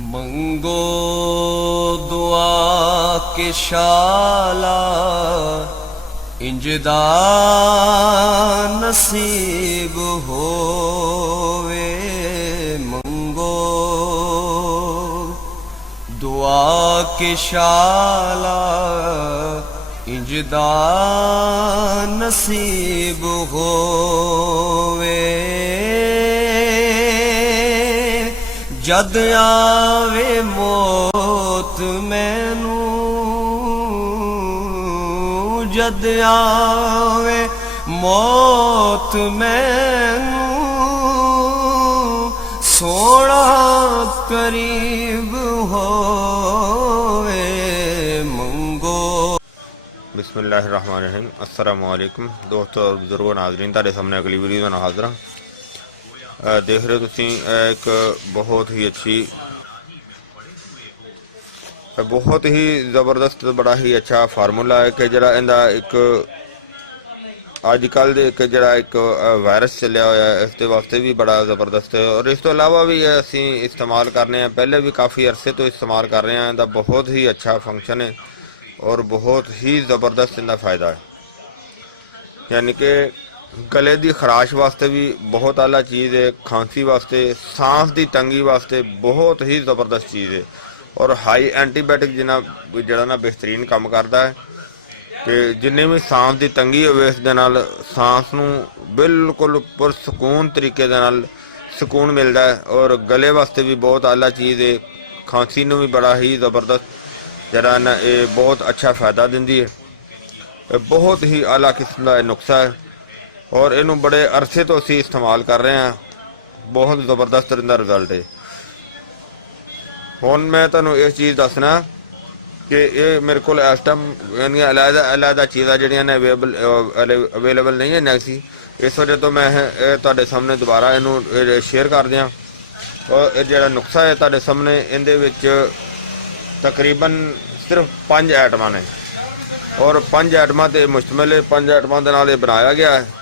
मंगो दुआ के शाला इंजदा नसीब होवे। मंगो दुआ के शाला इंजदा नसीब होवे। जद आवे मौत मैनू, जद आवे मौत मैनू, सोना करीब होवे। मंगो। बिस्मिल्लाहिर्रहमानिर्रहीम। अस्सलामु अलैकुम दोस्तों और बुजुर्गों, नाज़रीन, तुहाडे सामने अगली वीडियो नाल हाज़र हां। देख रहे हो तुसीं एक बहुत ही अच्छी, बहुत ही ज़बरदस्त, बड़ा ही अच्छा फार्मूला है कि जिहड़ा इहदा एक अजकल दे एक जिहड़ा एक वायरस चलिया होया है, इस दे वास्ते भी बड़ा ज़बरदस्त है। और इस तो इलावा भी असीं इस्तेमाल करने हैं, पहले भी काफ़ी अरसे तो इस्तेमाल कर रहे हैं। इहदा बहुत ही अच्छा फंक्शन है और बहुत ही ज़बरदस्त इहदा फ़ायदा है। यानी कि गले की खराश वास्ते भी बहुत आला चीज़ है, खांसी वास्ते, सांस की तंगी वास्ते बहुत ही ज़बरदस्त चीज़ है। और हाई एंटीबायोटिक जिहड़ा ना बेहतरीन काम करता है कि जिन्ने भी सांस की तंगी हो, इस दे नाल सांस नूं बिल्कुल पुरसकून तरीके दे नाल सुकून मिलता है। और गले वास्ते भी बहुत आला चीज़ है, खांसी नूं भी बड़ा ही ज़बरदस्त जिहड़ा ना ये बहुत अच्छा फ़ायदा दिंदी है। बहुत ही आला किस्म का नुस्खा है और इनू बड़े अरसे तो असी इस्तेमाल कर रहे हैं। बहुत ज़बरदस्त इहदा रिजल्ट है। हुण मैं तुहानूं इस चीज़ दसना कि ये मेरे को इस टाइम अलहदा चीज़ां जिहड़ियां ने अवेलेबल नहीं है नैक्सी, इस वजह तो मैं तुहाडे सामने दोबारा इनू शेयर कर दियां। और जिहड़ा नुस्खा है तुहाडे सामने, इहदे विच तकरीबन सिर्फ 5 आइटमां ने और 5 आइटमां ते मुश्तमिल है। 5 आइटमां दे नाल बनाया गया है।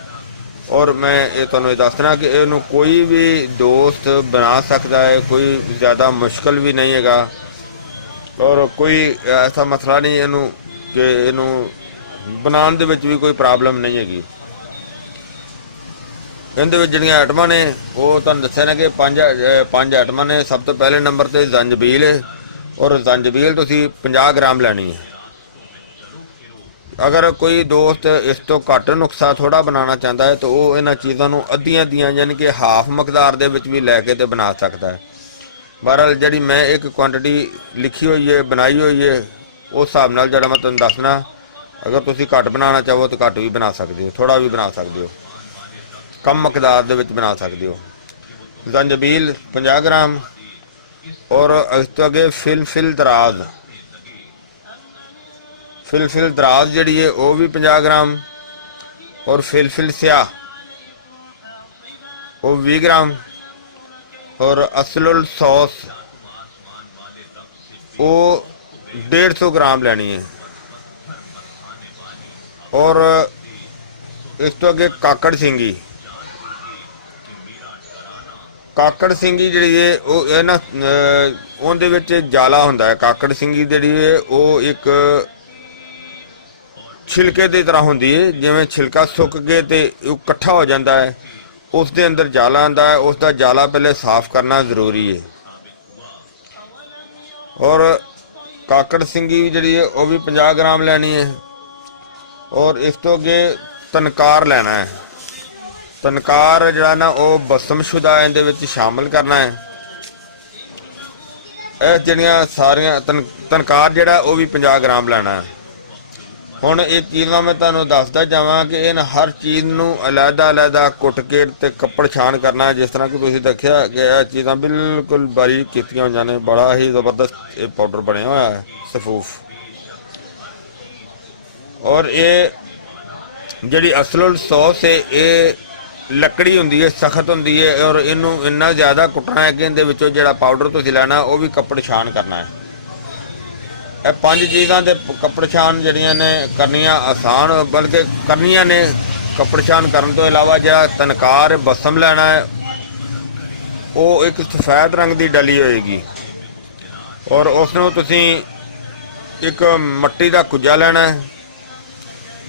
और मैं ये तुहानूं दसना कि इनू कोई भी दोस्त बना सकता है, कोई ज़्यादा मुश्किल भी नहीं हैगा और कोई ऐसा मसला नहीं इनू कि इनू बनाने दे विच भी कोई प्रॉब्लम नहीं हैगी। इहदे विच जिहड़ियां आइटमां ने वो तुहानूं दस्सिया ना कि 5 आइटमां ने। सब तो पहले नंबर ते जंजबील है और जंजबील तुसीं 50 ग्राम लैनी है। अगर कोई दोस्त इस तो घट नुस्खा थोड़ा बनाना चाहता है तो वह इन्हां चीज़ों को अद्धियां यानी कि हाफ मकदार दे विच भी लैके ते बना सकता है। बहरहाल जी मैं एक क्वांटिटी लिखी हुई है, बनाई हुई है, उस हिसाब नाल जिहड़ा मैं तुहानूं दसना। अगर तुसीं घट बनाना चाहो तो घट भी बना सकते हो, थोड़ा भी बना सकते हो, कम मकदार दे विच बना सकते हो। जंजबील 50 ग्राम और इस तो अगे फिल दराज, फिल दराज जी है वह भी 50 ग्राम और फिल स्याह वो 20 ग्राम और असलुल सॉस वो 150 ग्राम लेनी है। और इस तो अगे काकड़ सिंगी जी है वो ना उहदे विच जाला हुंदा है। काकड़ सिंगी जी है वो एक छिलके की तरह होंदी है, जिवें छिलका सुक के ते इकट्ठा हो जाता है, उस दे अंदर जाला आंदा है। उसका जाला पहले साफ करना जरूरी है। और काकड़ सिंगी जी है वह भी 50 ग्राम लैनी है। और इस तो अगे तनकार लेना है। तनकार जिहड़ा ना वो बसमशुदा इहदे विच शामिल करना है। इह जिहड़ियां सारियां तनकार जिहड़ा वो भी 50 ग्राम लेना है। हुण ये चीज़ां मैं तुहानूं दसदा जावां कि इन हर चीज़ नूं अलहदा कुट के ते कपड़ छान करना है। जिस तरह कि तुसीं देखिया कि यह चीज़ां बिल्कुल बारीक कीतियां होईयां ने, बड़ा ही ज़बरदस्त ये पाउडर बनिया होया है, सफूफ। और ये जिहड़ी असलुल सॉस है ये लकड़ी हुंदी है, सख्त हुंदी है और इनू इन्ना ज़्यादा कुटना है कि इहदे विचों जिहड़ा पाउडर तुसीं लैना वो भी कपड़ छान करना है। यह 5 चीज़ां दे कपड़ छान जिहड़ियां ने करनियां आसान, बल्कि करनियां ने। कपड़ छान करन तो इलावा जिहड़ा तनकार बसम लेना है वो एक सफेद रंग की डली होएगी। ਔਰ ਉਸ ਨੂੰ ਤੁਸੀਂ ਇੱਕ ਮਿੱਟੀ ਦਾ ਕੁੱਜਾ ਲੈਣਾ ਹੈ,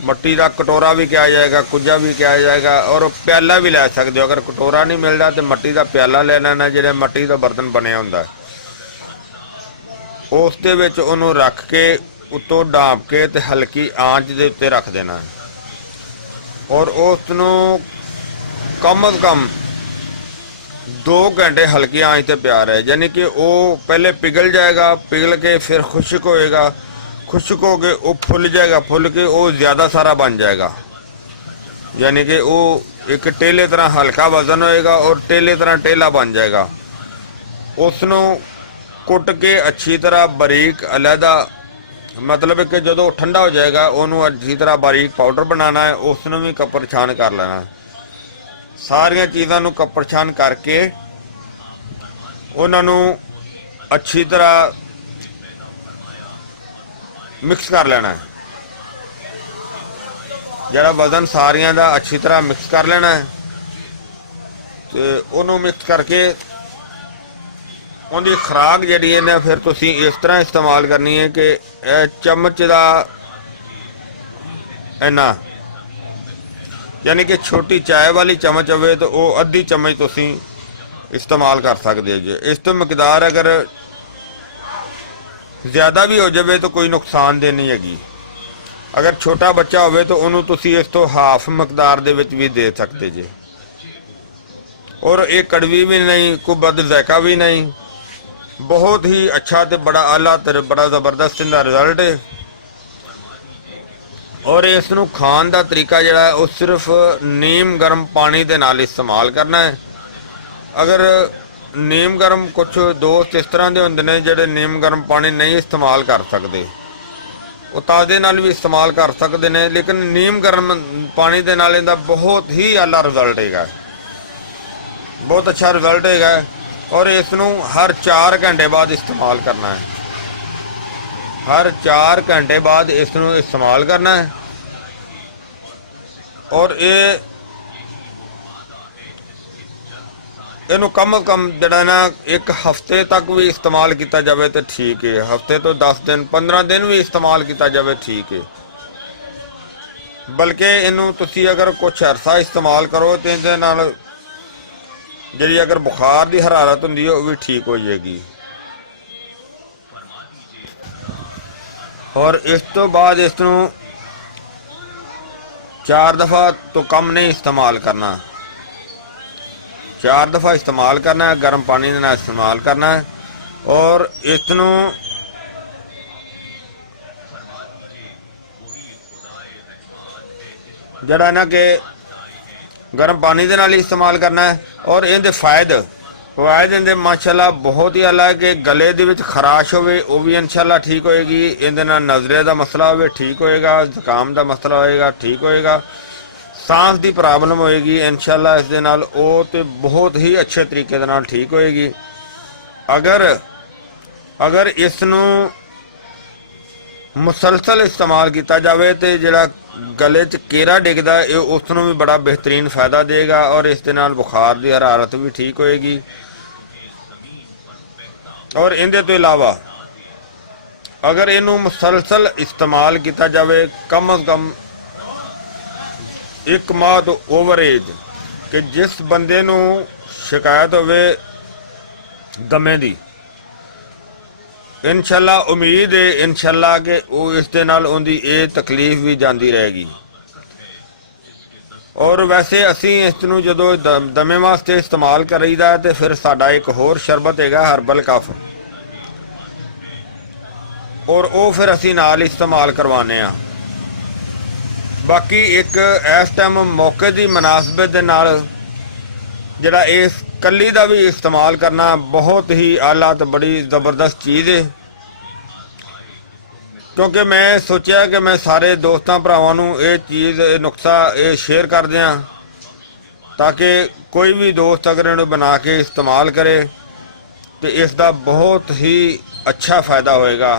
ਮਿੱਟੀ ਦਾ ਕਟੋਰਾ ਵੀ ਕਿਹਾ ਜਾਏਗਾ, ਕੁੱਜਾ ਵੀ ਕਿਹਾ ਜਾਏਗਾ, ਔਰ ਪਿਆਲਾ ਵੀ ਲੈ ਸਕਦੇ ਹੋ। ਅਗਰ ਕਟੋਰਾ ਨਹੀਂ ਮਿਲਦਾ ਤੇ ਮਿੱਟੀ ਦਾ ਪਿਆਲਾ ਲੈ ਲੈਣਾ, ਜਿਹੜਾ ਮਿੱਟੀ ਦਾ ਬਰਤਨ ਬਣਿਆ ਹੁੰਦਾ। ਉਸ ਦੇ ਵਿੱਚ ਉਹਨੂੰ ਰੱਖ ਕੇ ਉੱਤੋਂ ਢਾਂਪ ਕੇ ਤੇ ਹਲਕੀ ਆਂਚ ਦੇ ਉੱਤੇ ਰੱਖ ਦੇਣਾ, ਔਰ ਉਸ ਨੂੰ ਕਮ ਅਜ਼ ਕਮ 2 ਘੰਟੇ ਹਲਕੀ ਆਂਚ ਤੇ ਪਿਆ ਰਹੇ। यानी कि वो पहले पिघल जाएगा, पिघल के फिर खुश्क होएगा, खुश्क हो के वो फुल जाएगा, फुल के वो ज़्यादा सारा बन जाएगा। यानी कि वो एक टेले तरह हल्का वजन होएगा और टेले तरह टेला बन जाएगा। उसनों कुट के अच्छी तरह बारीक अलहदा, मतलब कि जो ठंडा हो जाएगा उन्होंने अच्छी तरह बारीक पाउडर बनाना है, उसनों भी कपर छान कर लेना। सारिया चीज़ों को कपर छान करके उन्होंने अच्छी तरह मिक्स कर लेना है। जरा वजन सारिया का अच्छी तरह मिक्स कर लेना है, तो उन्होंने मिक्स करके उनकी खुराक जी है फिर तुसी इस तरह इस्तेमाल करनी है कि चम्मच का इन्ना, यानी कि छोटी चाय वाली चम्मच हो तो वो अद्धी चम्मच तुसी इस्तेमाल कर सकते हो जी। इस तो मकदार अगर ज़्यादा भी हो जाए तो कोई नुकसानदेह नहीं हैगी। अगर छोटा बच्चा हो तो उन्होंने तुसी इस तो हाफ मकदार दे विच भी दे सकते जी। और ये कड़वी भी नहीं, कोई बद जायका भी नहीं, बहुत ही अच्छा तो बड़ा आला ते बड़ा ज़बरदस्त इनका रिजल्ट है। और इसनों खान का तरीका जोड़ा है वो सिर्फ नीम गर्म पानी के नाल इस्तेमाल करना है। अगर नीम गर्म कुछ दोस्त इस तरह के होंगे ने जोड़े नीम गर्म पानी नहीं इस्तेमाल कर सकते, वो ताज़े नाल भी इस्तेमाल कर सकते हैं, लेकिन नीम गर्म पानी के नाल इनका बहुत ही आला रिजल्ट है, बहुत अच्छा रिजल्ट है। और इसनों हर 4 घंटे बाद इस्तेमाल करना है, हर 4 घंटे बाद इसनों इस्तेमाल करना है। और ये इनू कम अज कम जड़ा ना 1 हफ्ते तक भी इस्तेमाल किया जाए तो ठीक है, हफ्ते तो 10 दिन 15 दिन भी इस्तेमाल किया जाए ठीक है। बल्कि इनू तुसी अगर कुछ अरसा इस्तेमाल करो तो इहदे नाल जी अगर बुखार की हरारत होंदी है वो भी ठीक हो जाएगी। और इस तो बाद इसनू 4 दफ़ा तो कम नहीं इस्तेमाल करना, 4 दफ़ा इस्तेमाल करना है, गर्म पानी के नाल इस्तेमाल करना है। और इसनू जड़ा ना कि गर्म पानी के नाल इस्तेमाल करना है। और इनके फायदे इनके माशाल्लाह बहुत ही अला है कि गले दे विच खराश होवे वो भी इंशाल्लाह ठीक होएगी, इहदे नाल नज़रे का मसला होवे ठीक होएगा, जुकाम का मसला होएगा ठीक होएगा, सांस की प्रॉब्लम होएगी इंशाल्लाह इस दे नाल वो तो बहुत ही अच्छे तरीके दे नाल ठीक होएगी। अगर इसनू मुसलसल इस्तेमाल किया जाए तो जिहड़ा गले च केरा डिगदा है उसनों भी बड़ा बेहतरीन फायदा देगा। और इस दे नाल बुखार की हरारत भी ठीक होएगी। और इहदे तो इलावा अगर इनू मुसलसल इस्तेमाल किया जाए कम अज कम 1 माह तो ओवर एज कि जिस बंदे नू शिकायत होवे दमे दी, इंशाल्लाह उम्मीद है इंशाल्लाह कि वो इस दे नाल उनकी ये तकलीफ भी जाती रहेगी। और वैसे असी इसनू जो दमे वास्ते इस्तेमाल करीदा है तो फिर साडा एक होर शरबत है हर्बल कफ, और वो फिर असी नाल इस्तेमाल करवाने आ। बाकी एक इस टाइम मौके की मुनासबत दे नाल जिहड़ा इस कली का भी इस्तेमाल करना बहुत ही आला तो बड़ी ज़बरदस्त चीज़ है। क्योंकि मैं सोचा कि मैं सारे दोस्तों भरावां नूं ये चीज़ नुस्खा ये शेयर कर दियां ताकि कोई भी दोस्त अगर इन्हें बना के इस्तेमाल करे तो इसका बहुत ही अच्छा फ़ायदा होएगा,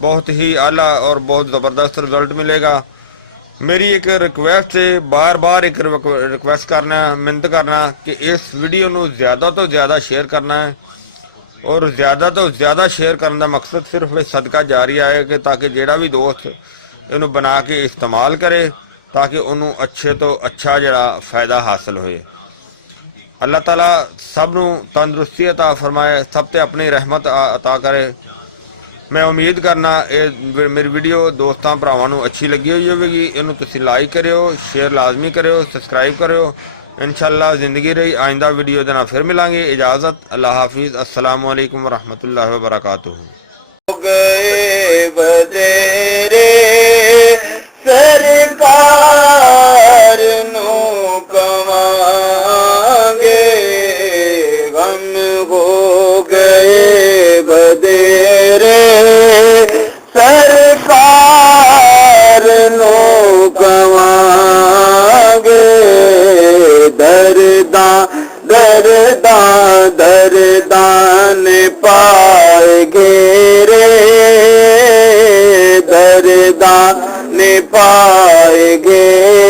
बहुत ही आला और बहुत ज़बरदस्त रिज़ल्ट मिलेगा। मेरी एक रिक्वेस्ट है, बार बार एक रिक्वेस्ट करना, मिन्नत करना कि इस वीडियो को ज़्यादा तो ज़्यादा शेयर करना है और ज़्यादा तो ज़्यादा शेयर करने का मकसद सिर्फ ये सदका जारिया है कि ताकि जेड़ा भी दोस्त इनू बना के इस्तेमाल करे ताकि उन्होंने अच्छे तो अच्छा जड़ा फ़ायदा हासिल होए। अल्लाह ताला सब नू तंदुरुस्ती अता फरमाए, सब ते अपनी रहमत अता करे। मैं उम्मीद करना ये मेरी वीडियो दोस्तों भरावां नू अच्छी लगी हुई होगी। इनू तुसी लाइक करियो, शेयर लाजमी करियो, सब्सक्राइब करियो। इंशाअल्लाह जिंदगी रही आइंदा वीडियो देना फिर मिलांगे। इजाज़त, अल्लाह हाफिज़, अस्सलामु अलैकुम वरहमतुल्लाहि वबरकातुहू। गए बदेरे सरकार नु कमांगे, गम हो गए बदेरे सरकार नु कमांगे, दर्दा दर्दा दर्दान पाए घेरे, दर्दान पाए घेरे।